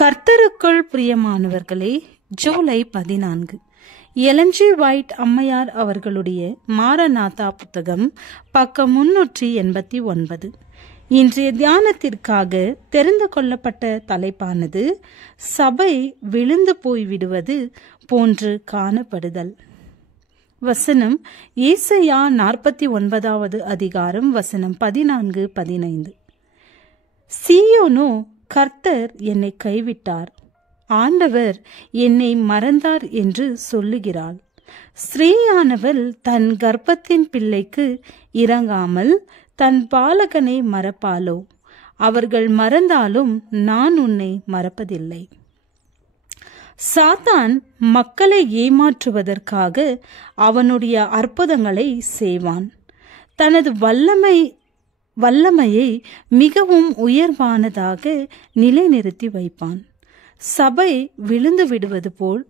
கர்த்தருக்குள் பிரியமானவர்களே, July 14 Elon G white அம்மையார் அவர்களுடைய மாரநாதா புத்தகம், பக்கம் 389. இன்றைய தியானத்திற்காக தெரிந்து கொள்ளப்பட்ட தலைப்பானது சபை விழுந்து போய்விடுவது போன்று காணப்படுதல். வசனம் ஏசாயா 49வது அதிகாரம் வசனம் 14-15. சீயோனோ, கர்த்தர் என்னை கைவிட்டார், ஆண்டவர் என்னை மறந்தார் என்று சொல்லுகிறாள். ஸ்ரீயானவள் தன் கர்ப்பத்தின் பிள்ளைக்கு இறங்காமல் தன் பாலகனை மறப்பாளோ? அவர்கள் மறந்தாலும் நான் உன்னை மறப்பதில்லை. சாத்தான் மக்களை ஏமாற்றுவதற்காக அவனுடைய அற்புதங்களை செய்வான். தனது வல்லமையை மிகவும் உயர்வானதாக நிலைநிறுத்தி வைப்பான். சபை விழுந்து விடுவது போல்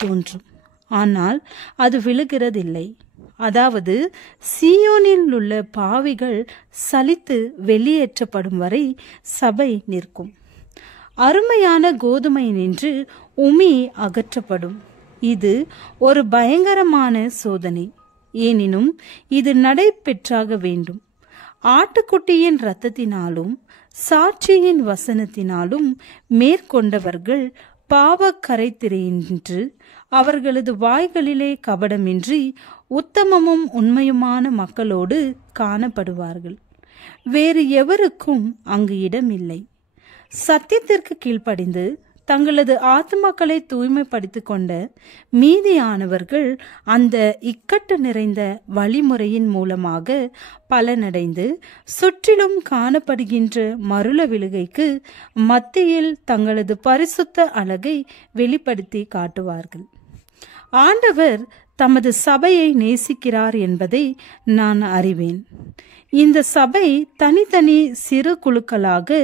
தோன்றும், ஆனால் அது விழுகிறதில்லை. அதாவது சீயோனில் உள்ள பாவிகள் சலித்து வெளியேற்றப்படும் வரை சபை நிற்கும். அருமையான கோதுமை நின்று உமி அகற்றப்படும். இது ஒரு பயங்கரமான சோதனை, எனினும் இது நடைபெற்றாக வேண்டும். ஆட்டுக்குட்டியின் இரத்தத்தினாலும் சாட்சியின் வசனத்தினாலும் மேற்கொண்டவர்கள் பாவக்கரைத்திரையின்றி அவர்களது வாய்களிலே கபடமின்றி உத்தமமும் உண்மையுமான மக்களோடு காணப்படுவார்கள். வேறு எவருக்கும் அங்கு இடமில்லை. சத்தியத்திற்கு கீழ்ப்படிந்து தங்களது ஆத்மாக்களை தூய்மைப்படுத்திக் கொண்ட மீதியானவர்கள் அந்த இக்கட்டு நிறைந்த வழிமுறையின் மூலமாக பலனடைந்து சுற்றிலும் காணப்படுகின்ற மருள விழுகைக்கு மத்தியில் தங்களது பரிசுத்த அழகை வெளிப்படுத்தி காட்டுவார்கள். ஆண்டவர் தமது சபையை நேசிக்கிறார் என்பதை நான் அறிவேன். இந்த சபை தனித்தனி சிறு குழுக்களாக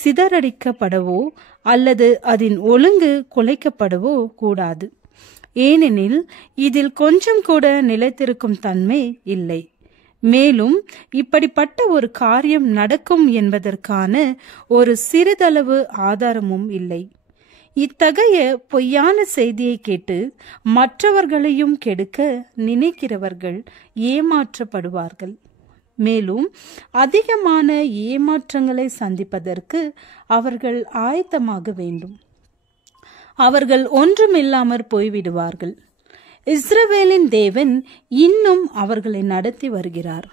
சிதறடிக்கப்படவோ அல்லது அதன் ஒழுங்கு குலைக்கப்படவோ கூடாது. ஏனெனில் இதில் கொஞ்சம் கூட நிலைத்திருக்கும் தன்மை இல்லை. மேலும் இப்படிப்பட்ட ஒரு காரியம் நடக்கும் என்பதற்கான ஒரு சிறிதளவு ஆதாரமும் இல்லை. இத்தகைய பொய்யான செய்தியை கேட்டு மற்றவர்களையும் கெடுக்க நினைக்கிறவர்கள் ஏமாற்றப்படுவார்கள். மேலும் அதிகமான ஏமாற்றங்களை சந்திப்பதற்கு அவர்கள் ஆயத்தமாக வேண்டும். அவர்கள் ஒன்றுமில்லாமற் போய்விடுவார்கள். இஸ்ரவேலின் தேவன் இன்னும் அவர்களை நடத்தி வருகிறார்.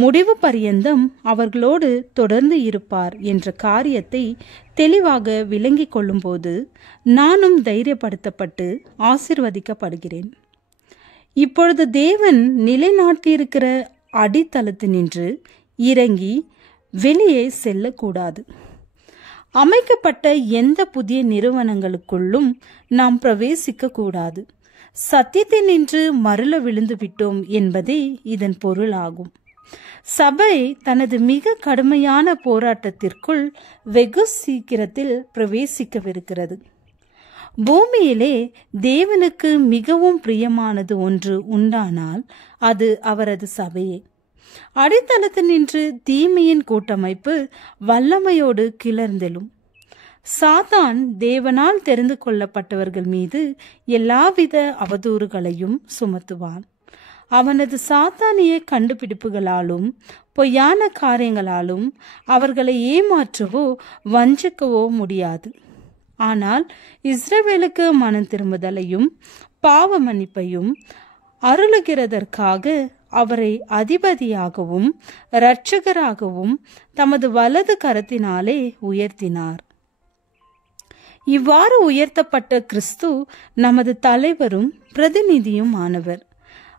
முடிவு பரியந்தம் அவர்களோடு தொடர்ந்து இருப்பார் என்ற காரியத்தை தெளிவாக விளங்கிக் கொள்ளும் போது நானும் தைரியப்படுத்தப்பட்டு ஆசீர்வதிக்கப்படுகிறேன். இப்பொழுது தேவன் நிலைநாட்டியிருக்கிற அடித்தளத்தினின்று இறங்கி வெளியே செல்லக்கூடாது. அமைக்கப்பட்ட எந்த புதிய நிறுவனங்களுக்குள்ளும் நாம் பிரவேசிக்க கூடாது. சத்தியத்தினின்று மருள விழுந்து விட்டோம் என்பதே இதன் பொருளாகும். சபை தனது மிக கடுமையான போராட்டத்திற்குள் வெகு சீக்கிரத்தில் பிரவேசிக்கவிருக்கிறது. பூமியிலே தேவனுக்கு மிகவும் பிரியமானது ஒன்று உண்டானால் அது அவரது சபையே. அடித்தளத்தினின்று தீமையின் கூட்டமைப்பு வல்லமையோடு கிளர்ந்தெழும். சாத்தான் தேவனால் தெரிந்து கொள்ளப்பட்டவர்கள் மீது எல்லாவித அவதூறுகளையும் சுமத்துவான். அவனது சாத்தானிய கண்டுபிடிப்புகளாலும் பொய்யான காரியங்களாலும் அவர்களை ஏமாற்றவோ வஞ்சிக்கவோ முடியாது. ஆனால் இஸ்ரவேலுக்கு மனம் திரும்புதலையும் பாவ மன்னிப்பையும் அருளுகிறதற்காக அவரை அதிபதியாகவும் இரட்சகராகவும் தமது வலது கரத்தினாலே உயர்த்தினார். இவ்வாறு உயர்த்தப்பட்ட கிறிஸ்து நமது தலைவரும் பிரதிநிதியும் ஆனவர்.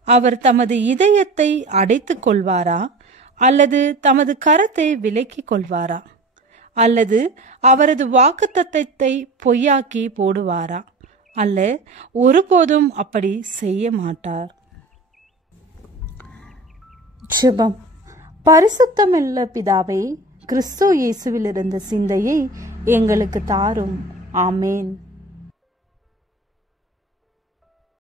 அவர் தமது இதயத்தை அடைத்துக் கொள்வாரா அல்லது தமது கரத்தை விலக்கிக் கொள்வாரா? அல்லது அவரது வாக்குத்தத்தத்தை பொய்யாக்கி போடுவாரா? அல்ல, ஒருபோதும் அப்படி செய்ய மாட்டார். ஜெபம். பரிசுத்தமுள்ள பிதாவே, கிறிஸ்து இயேசுவில் இருந்த சிந்தையை எங்களுக்கு தாரும். ஆமேன்.